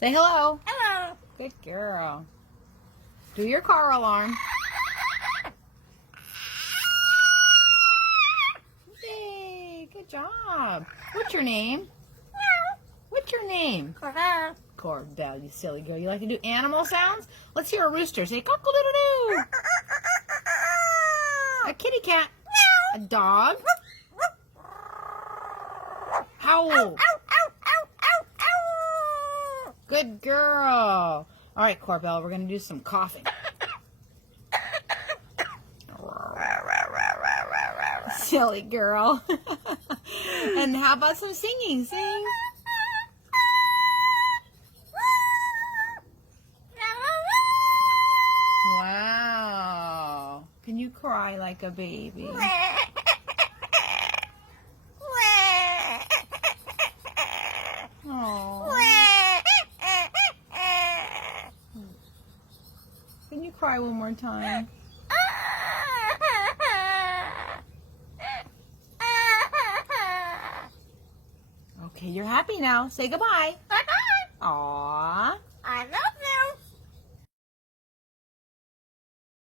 Say hello. Hello. Good girl. Do your car alarm. Yay, good job. What's your name? What's your name? Hello. Cordell, you silly girl. You like to do animal sounds? Let's hear a rooster. Say cock-a-doodle-doo. A kitty cat. A dog. Howl. Good girl. All right, Corbell, we're going to do some coughing. Silly girl. And how about some singing? Sing. Wow. Can you cry like a baby? Oh. Can you cry one more time? Okay, you're happy now. Say goodbye. Bye-bye. Aww.